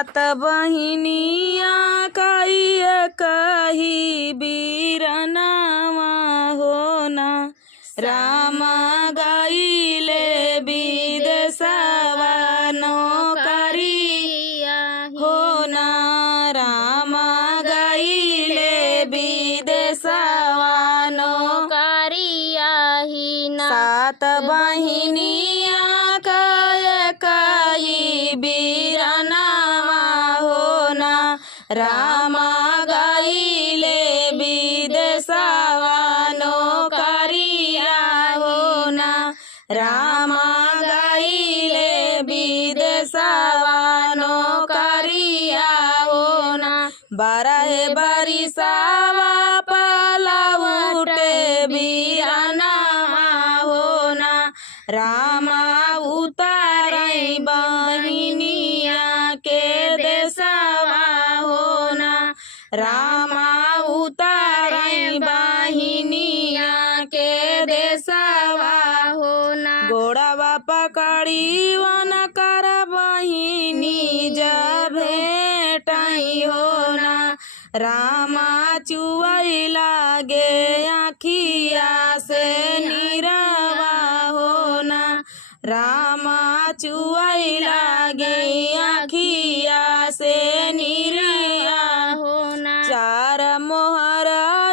सात बहिनिया कई कही बीरनावा होना रामा गईले विदेशवा नौकरिया होना रामा गईले विदेशवा नौकरिया ही ना सात बहिनिया कई बीरनावा होना रामा गईले विदेशवा नौकरिया होना रामा गईले विदेशवा नौकरिया होना बारह बरिसावा पलउटे बीरनावा होना रामा उतारई बहिनिया के देशवा होना रामा उतारई बहिनिया के देशवा होना गोड़वा पकड़ी वन कर बहिनी जब भेटई होना रामा चुवई लागे आखिया से नीरवा होना रामा चुवई लागे आखिया से नीरवा होना चार मोहर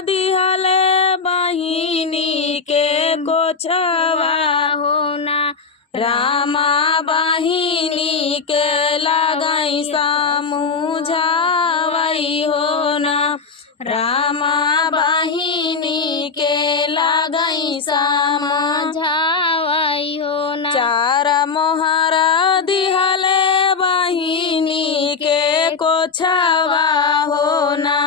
दिहले बहिनी के कोछवा होना रामा बहिनी के लगई समझावई होना रामा बहिनी के लगई समझावई होना चार मोहर दिहले बहिनी के कोछवा होना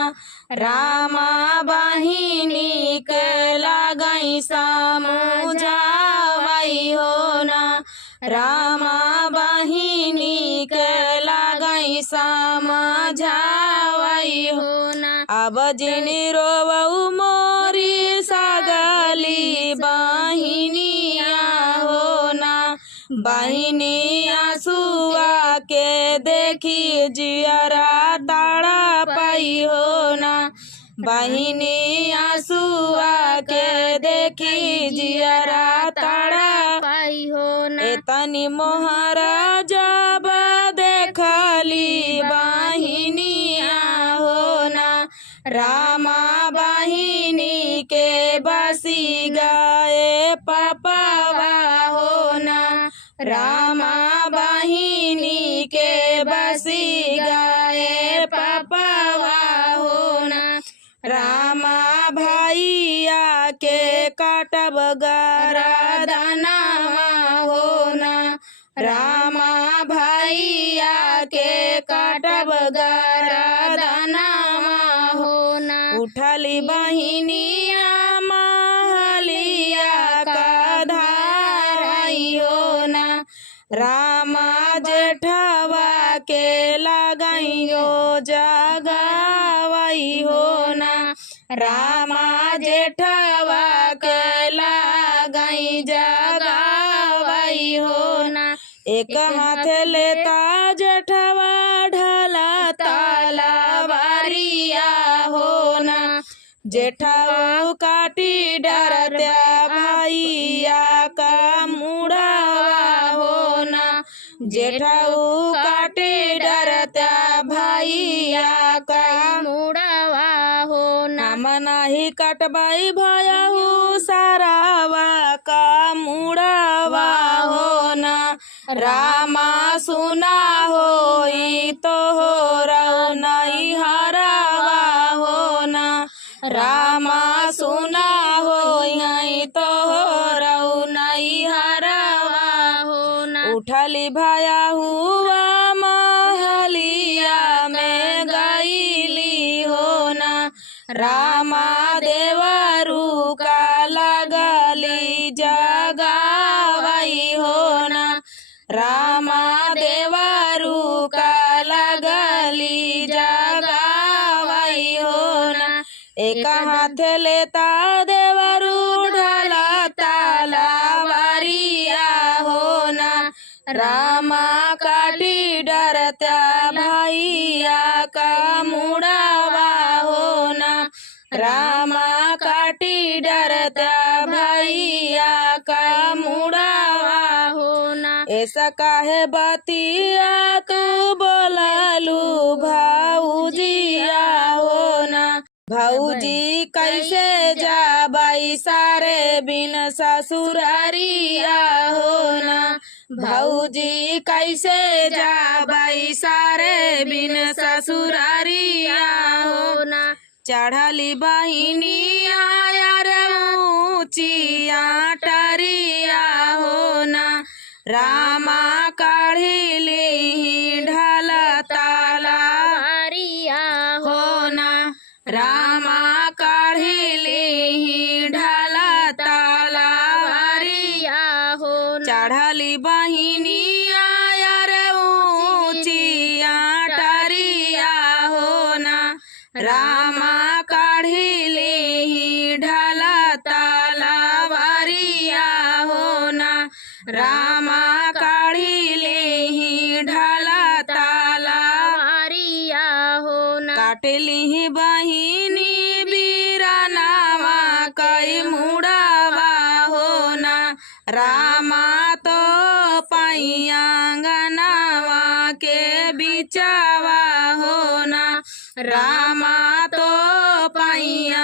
रामा बहिनी के लगई समझावई होना रामा बहिनी के लगई समझावई होना अब जिनी रोवऊ मोरी सगली बहिनिया होना बहिनी आंसुआ के देखी जियरा ताड़ा पाई होना बहिनी आंसुआ के देखी जियरा ताड़ा पाई होना एतनी मोहर जब देखली बहिनिया होना रामा बहिनी के बसी गए पापावा होना रामा बहिनी के बसी गए पापावा होना रामा भैया के काटब गरदनवा होना रामा भैया के काटब गरदनवा होना उठली बहिनिया महलिया का धारई होना रामा जेठवा के लगइयो जगवई होना रामा जेठवा के लगई जगवई होना एक हाथ लेता जेठवा ढला तलवारिया होना जेठऊ काटी डरत्या भैया का मुड़ावा होना जेठऊ काटी डरत्या भैया का मुड़ावा होना मनाही कटबाई भयहू सारावा का मुड़ावा होना रामा सुना होई तो हो नहीं हरावा होना रामा सुना होई तो हो नहीं हरावा होना उठली भया हुआ महलिया में गईली होना रामा देवरू का लगली जगावई होना रामा देवरू का लगली जगावई होना एक हाथ लेता देवरू ढला तलवारिया होना रामा काटी डरत्या भैया का मुड़ावा हो ना। रामा काटी डरता भैया का मुड़ावा हो ना। ऐसा काहे बतिया तू बोललू भाऊजिया हो ना। भाऊजी कैसे जाबाई सारे बिन ससुरारिया हो ना। भाऊजी कैसे जाबाई सारे बिन ससुरारिया हो ना। चढ़ली बहिनिया यार ऊँचिया टरिया हो ना। रामा काढ़िली ढाल तालारिया हो ना। रामा काढ़िली ढाल तालारिया हो ना। चढ़ली बहिनिया यार ऊँचिया टरिया हो ना। रामा काढ़िली ढाल तालारिया हो ना। रामा काढ़िली ढाल तालारिया हो ना। काटली बहिनी बीरानावा कई मुड़ावा हो ना। रामा तो पैयांगनावा के बिचावा हो ना। रामा तो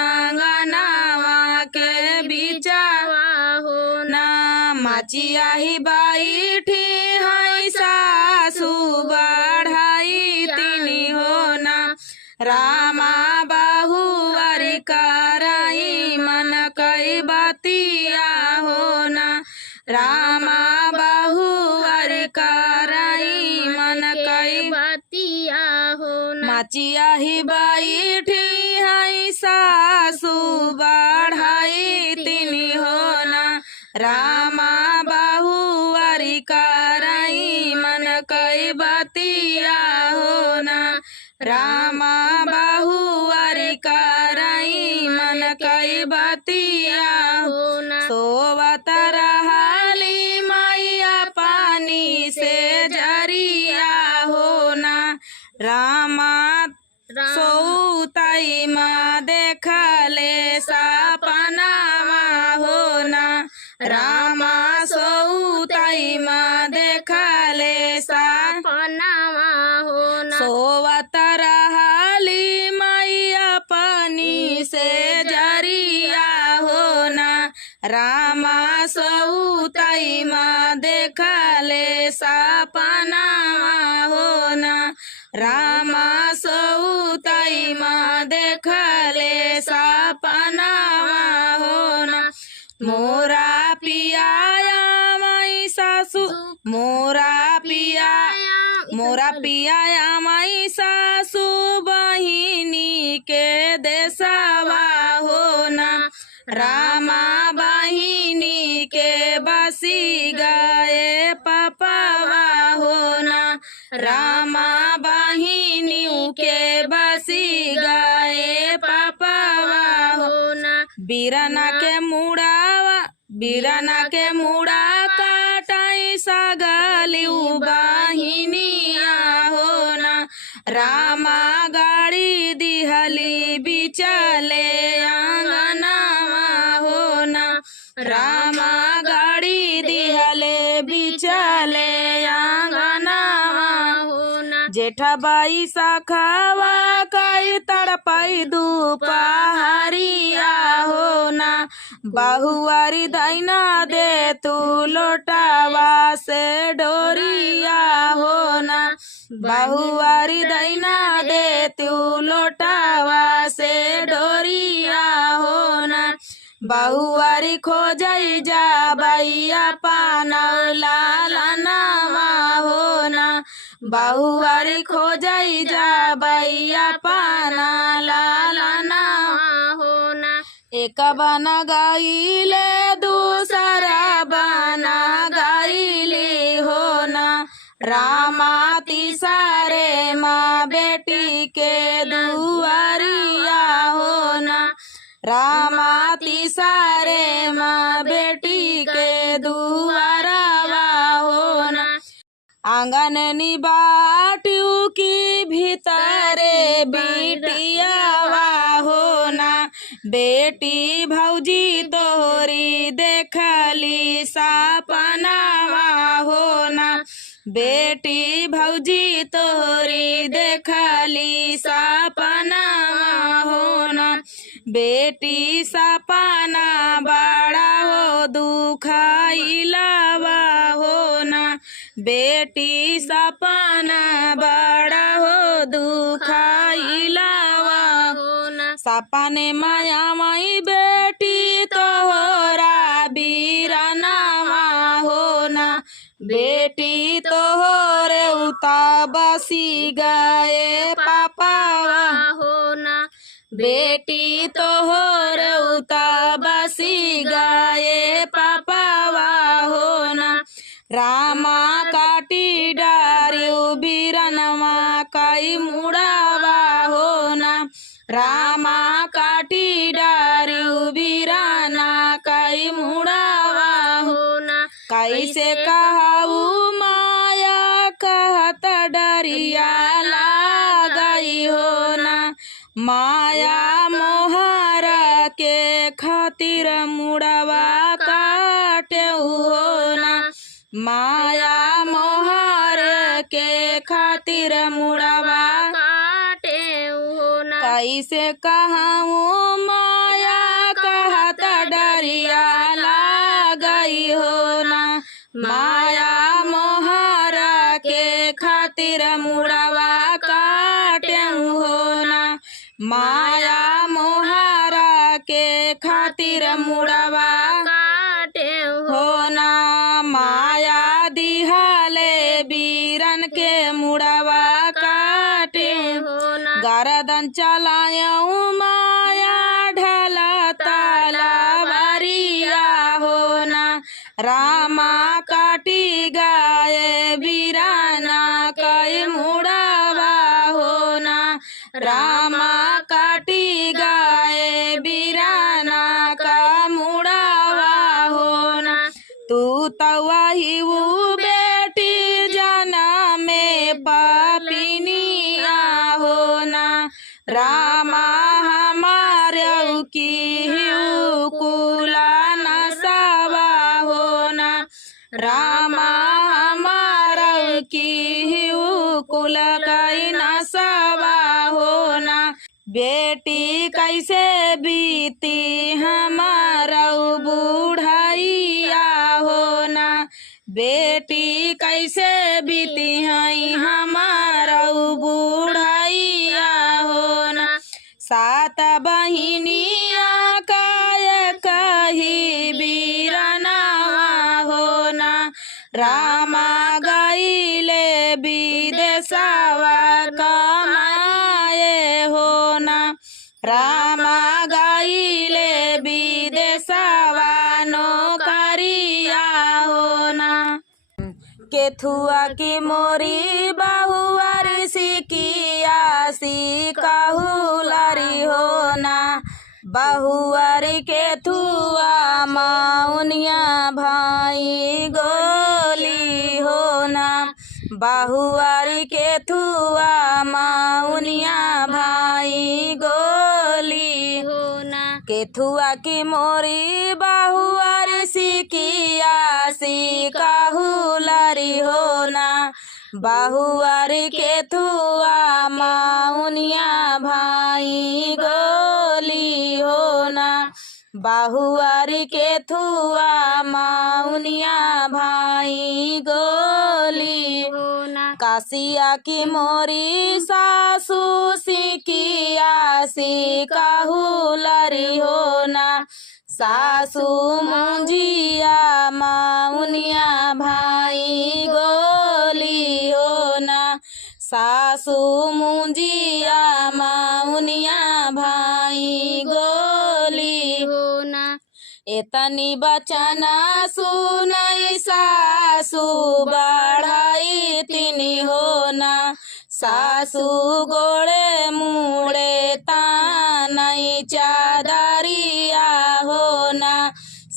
पैयांगनावा के बिचावा हो ना। माचिया ही बैठी है सासू बढ़ाई तिनी हो ना। रामा बहुआरी कराई मन कई बतिया हो ना। रामा बहुआरी कराई मन कई बतिया हो ना। माचिया ही बैठी है सासू बढ़ाई तिनी हो ना। रामा बहुआरी कराई मन कई बतिया हो ना। रामा बहुआरी कराई मन कई बतिया हो ना। सोवत रहली मैया पानी से जरिया हो ना। रामा सौताई माँ देखले सपनावा हो ना। रामा सौताई माँ देखले सपनावा हो ना। सोवत रहली मैया पानी से जरिया हो ना। रामा सौताई माँ देखले सपनावा हो ना। रामा सौताई माँ देखले सपनावा हो ना। मोरा पियाया माई सासू मोरा पियाया माई सासू बहिनी के देसवा हो ना। रामा बहिनी के बसी गए पपवा हो ना। रामा बहिनी के बसी गए पपवा हो ना। बीरना के मुड़ा काटाई सगली बहिनिया हो ना। रामा गाड़ी दिहली बिचले आंगनवा हो ना। रामा गाड़ी दिहले बिचले आंगनवा हो ना। जेठबाई सखावा कई तड़पाई दुपहरिया हो ना। बहुआरी दैना दे तू लोटावा से डोरिया हो ना। बहुआरी दैना दे तू लोटावा से डोरिया हो ना। बहुआरी खोजई जा बैया पाना लालनावा हो ना। बहुआरी खोजई जा बैया पाना लालनावा हो ना। एक बना गाइले दूसरा बना गाइली हो ना। रामा तीसरे माँ बेटी के दुआरिया हो ना। रामा तीसरे माँ बेटी के दुआरवा हो ना। आंगन निबाट्यू की भीतरे बिटियावा हो ना। बेटी भौजी तोहरी देखली सपनावा हो ना। बेटी भौजी तोहरी देखली सपनावा हो ना। बेटी सपना बड़ा हो दुखाइलावा हो ना। बेटी सपना बड़ा हो दुखाइलावा हो ना। सपने माया माई बेटी तोहरा बीरनावा हो ना। बेटी तोहरे उता बसी गए पापावा हो ना। बेटी तोहर उता बसी गए पापावा हो ना। रामा काटी डारियो बीरनवा कई मुड़ावा हो ना। रामा काटी डारियो बीराना कई मुड़ावा हो ना। कैसे कहू माया कहत डरिया लागई हो ना। माया मोहर के खातिर मुड़वा काटे हो ना। माया मोहर के खातिर मुड़वा काटे हो ना। कैसे कहूँ माया कहत डरिया लागई हो ना। माया मोहर के खातिर मुड़वा काटे हो ना। माया मोहरा के खातिर मुड़वा काटे हो ना। माया दिहाले बीरन के मुड़वा काटे हो ना। गरदन चलायऊ माया ढला तलवारिया हो ना। रामा काटी गाये बीराना कई मुड़वा हो ना। रामा काटी गाये बीराना का मुड़ावा हो ना। तू तवाही वो बेटी जना में पापिनिया हो ना। रामा हमारे की कुला नसावा हो ना। रामा हमारा की कुल कई नसावा हो ना। बेटी कैसे बीती हमारा बूढ़ाइया हो ना। बेटी कैसे बीती है हमारा बूढ़ाइया हो ना। सात बहिनिया काय कही बीरनावा हो ना। रामा गईले विदेशवा कमाए हो ना। रामा गईले विदेशवा नौकरिया हो ना। केथुआ की मोरी बहुआर सिकिया सिकाहू लरी हो ना। बहुआर केथुआ माउनिया भाई गोली हो ना। बहुआर केथुआ माउनिया भाई गोली हो ना। केथुआ की मोरी बहुआर सिकिया सिकाहू लरी हो ना। बहुआर केथुआ माउनिया भाई गोली हो ना। बहुआर केथुआ माउनिया भाई गोली हो ना। कासिया की मोरी सासू सिकिया सिकाहू लरी हो ना। सासू मुंजिया माउनिया भाई गोली हो ना। सासू मुंजिया माउनिया भाई गोली हो ना। एतनी बचना सुनई सासू बढ़ाई तिनी हो ना। सासू गोड़े मुड़े तानई चादरिया हो ना।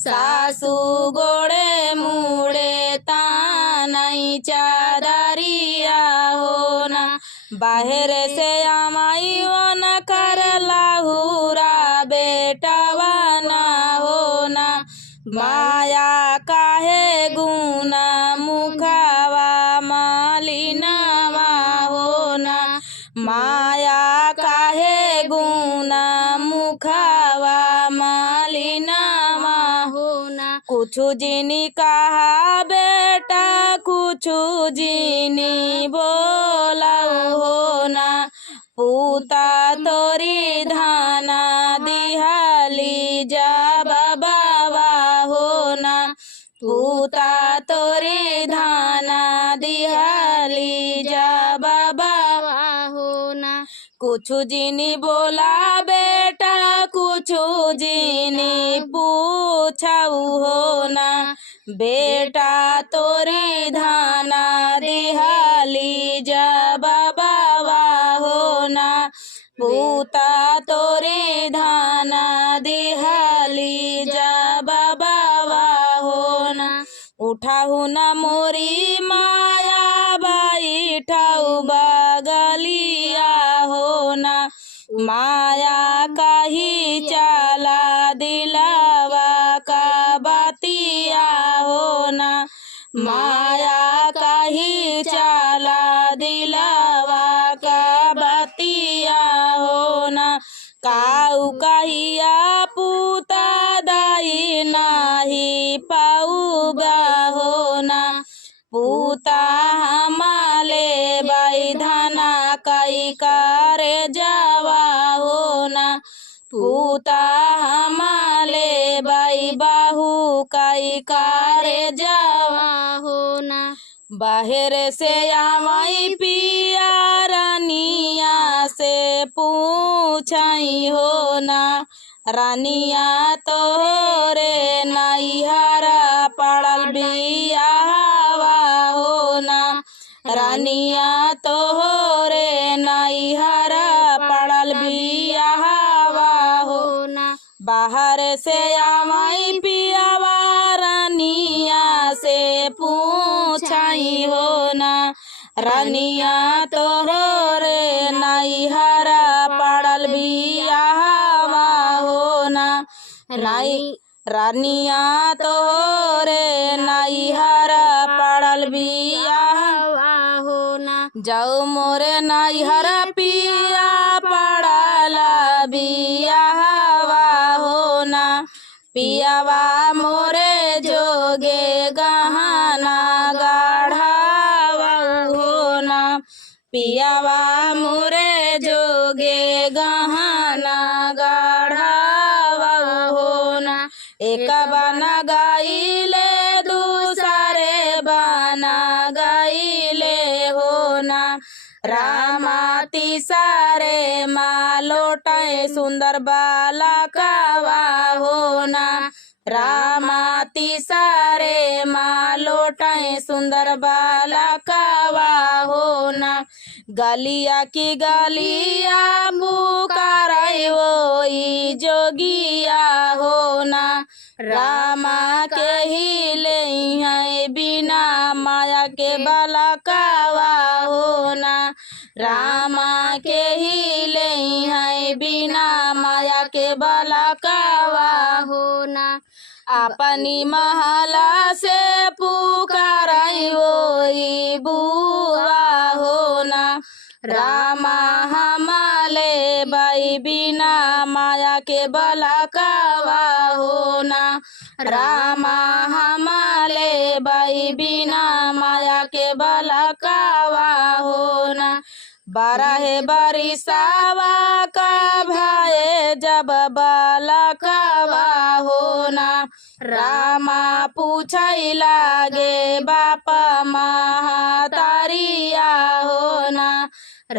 सासू गोड़े मुड़े तानई चादरिया हो ना। बाहर से आमाई वन कर लाहुरा बेटवा ना होना माया काहे गुना मुखावा मालिनावा होना माया काहे गुना मुखावा मालिनावा होना कुछु जिनी कहा बेटा कुछु जिनी बोलाऊ होना पूता तोरी धाना दिहाली जा बाबा होना पूता तोरी धाना दिहाली जा बाबा होना कुछु जिनी बोला बेटा कुछु जिनी पूछाऊ होना बेटा तोरी धाना दिहाली जा बाबा होना पूता तोरी धाना दिहाली जा बाबा होना उठाऊ न मोरी माया बैठाऊ बगलिया होना माया कही चला दिलावा का बतिया होना माया कही चला दिलावा का बतिया होना काऊ कहिया पूता दाई नाही पाऊबा होना पूता हमाले बाई धना कई करे जावा होना पूता हमाले बाई बाहू कई करे जावा होना बाहर से आवाई पिया रानिया से पूछाई होना रानिया तोरे नैहरा पड़ल बियाहवा होना रानिया तोरे नैहरा पड़ल बियाहवा होना बाहर से आवाई पियावा रानिया से पूछाई होना रानिया तोरे नैहरा पड़ल बियाहवा होना रानिया तोरे नैहरा पड़ल बियाहवा होना जाऊ मोरे नैहरा पिया पड़ल बियाहवा होना पियावा मोरे जोगे गहना गढ़ावा होना पियावा मोरे जोगे गहना गढ़ावा होना एक बना गाइले दूसरे बना गाइले होना रामा तिसारे मालोटे सुंदर बाला कावा होना रामा तिसारे मालोटे सुंदर बाला कावा होना गलिया की गलिया पुकाराई वोई जोगिया होना रामा के ही ले है बिना माया के बाला कावा होना रामा के ही ले है बिना माया के बाला कावा होना अपनी महला से पुकाराई वोई बुआ होना रामा हमाले बाई बिना माया के बाला कावा होना रामा हमाले बाई बिना माया के बाला कावा होना बारह बरिसावा का भाई जब बाला कावा होना रामा पूछाई लागे बापा महातारिया होना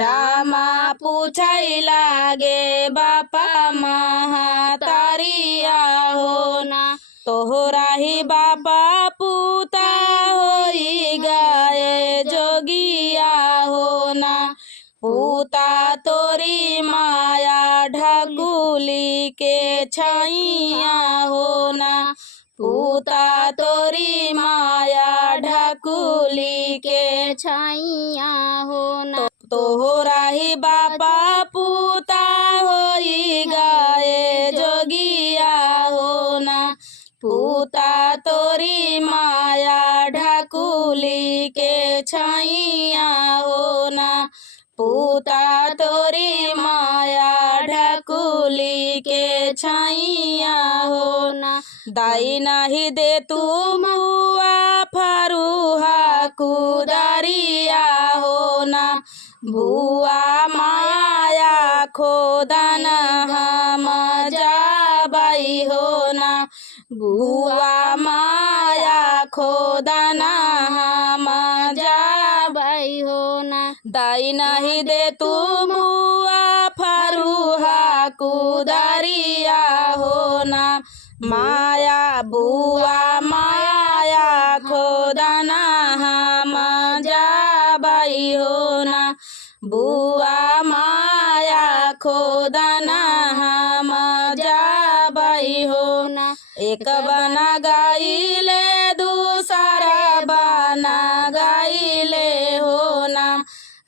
रामा पूछाई लागे बापा महातारिया होना तोहरा ही बापा पूता होई गाए जोगिया होना पूता तोरी माया ढकुली के छैया होना पूता तोरी माया ढकुली के छैया होना तोहरा ही बापा पूता होई गाए जोगिया हो ना। पूता तोरी माया ढाकुली के छैया हो ना। पूता तोरी माया ढाकुली के छैया हो ना। दाई नहीं दे तू बुआ फरुहा कुदारिया हो ना। बुआ माया खोदन हम जाबाई हो ना। बुआ माया खोदन हम जाबाई हो ना। दाई नहीं दे तू बुआ फरुहा कुदारिया हो ना। माया बुआ माया खोदना हम जाबाई हो ना। बुआ माया खोदना हम जाबाई हो ना। एक बना गाइले दूसरा बना गाइले हो ना।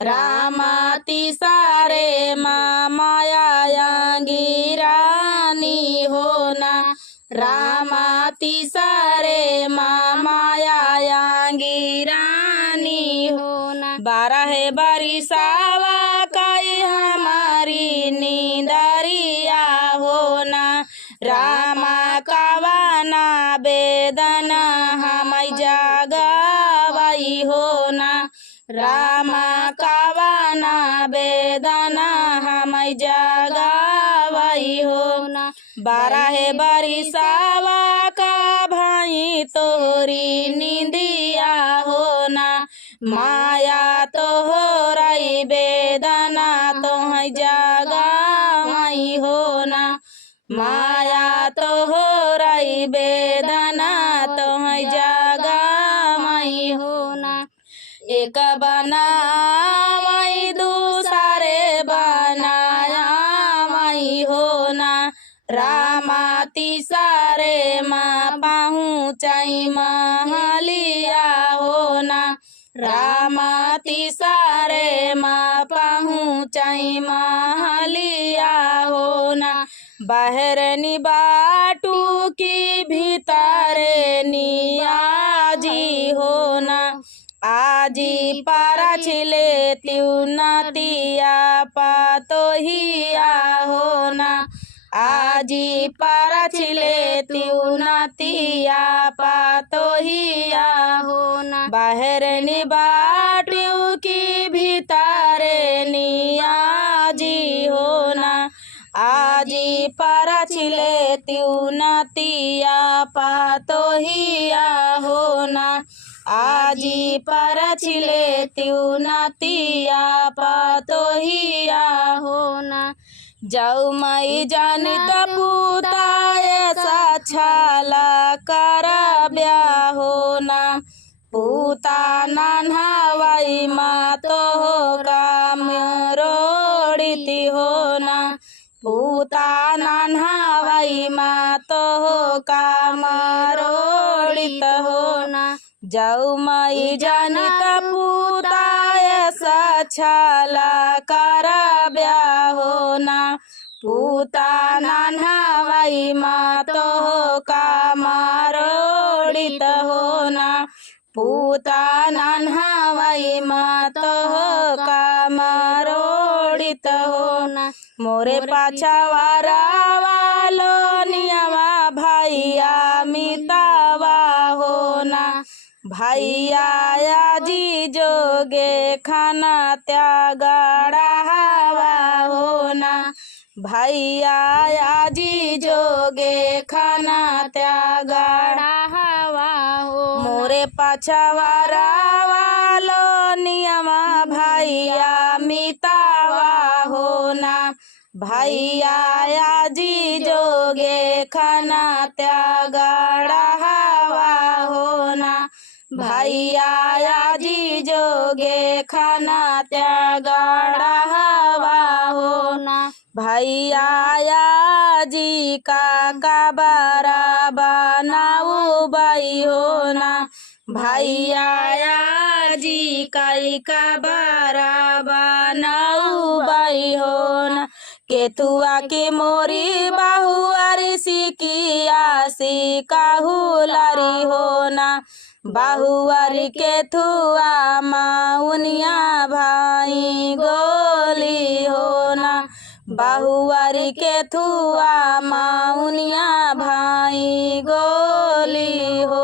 रामा तिसारे माया गिरानी हो ना। रामा तिसारे माया गिरानी हो ना। 12 बरिसावा कई हमारी नींदरिया हो ना। रामा कवाना बेदना हम जागवाई हो ना। रामा कवाना बेदना हम जागवाई हो ना। 12 बरिसावा का भाई तोरी नींदिया हो ना। माया तोहराई बेदना तोह जागवाई हो ना। माया तोहराई बेदना तोह जागवाई हो ना। एक बनावाई दूसरे बनाया माई हो ना। रामा तिसारे पहुँचाई महलिया हो ना। रामा तिसारे पहुँचाई महलिया हो ना। बाहर नि बाटू की भीतरे नियाजी हो ना। आजी पारा छिले त्युनतिया पातोहिया हो ना। आजी पारा छिले त्युनतिया पातोहिया हो ना। बाहर नि बाटू की भीतरे नियाजी हो ना। आजी पारा छिले त्युनतिया पातोहिया हो ना। आजी पारा छिले त्युनतिया पातोहिया हो ना। जाऊ मई जानित पूता ऐसा छाला कर ब्याह हो ना। पूता नान्हावाई माँ तो काम रोड़ती हो ना। पूता नान्हावाई माँ तो काम रोड़ित हो ना। जाऊ मई जानित पूता ऐसा छाला कर ब्याह हो ना। पूता नान्हावाई माँ तो काम रोड़ित हो ना। पूता नान्हावाई माँ तो काम रोड़ित हो ना। मोरे पाछावारा वालो नियवा भैया मितावा हो ना। भैया आजी जोगे खाना त्यागड़ा हवा हो ना। भैया आजी जोगे खाना त्यागड़ा हवा हो। मोरे पाछावारा वालो नियमा भैया मितावा हो ना। भैया आजी जोगे खाना त्यागड़ा हवा हो ना। भैया आजी जोगे खाना त्यागड़ा हवा हो ना। भैया आजी का काबरा बनाऊ बाई हो ना। भैया जी काई का बराबा नाऊ बाई हो ना केथुआ के मोरी बाहुआरी सिकिया सी काहुलारी हो ना बाहुआरी केथुआ माउनिया भाई गोली हो ना बाहुआरी केथुआ माउनिया भाई गोली हो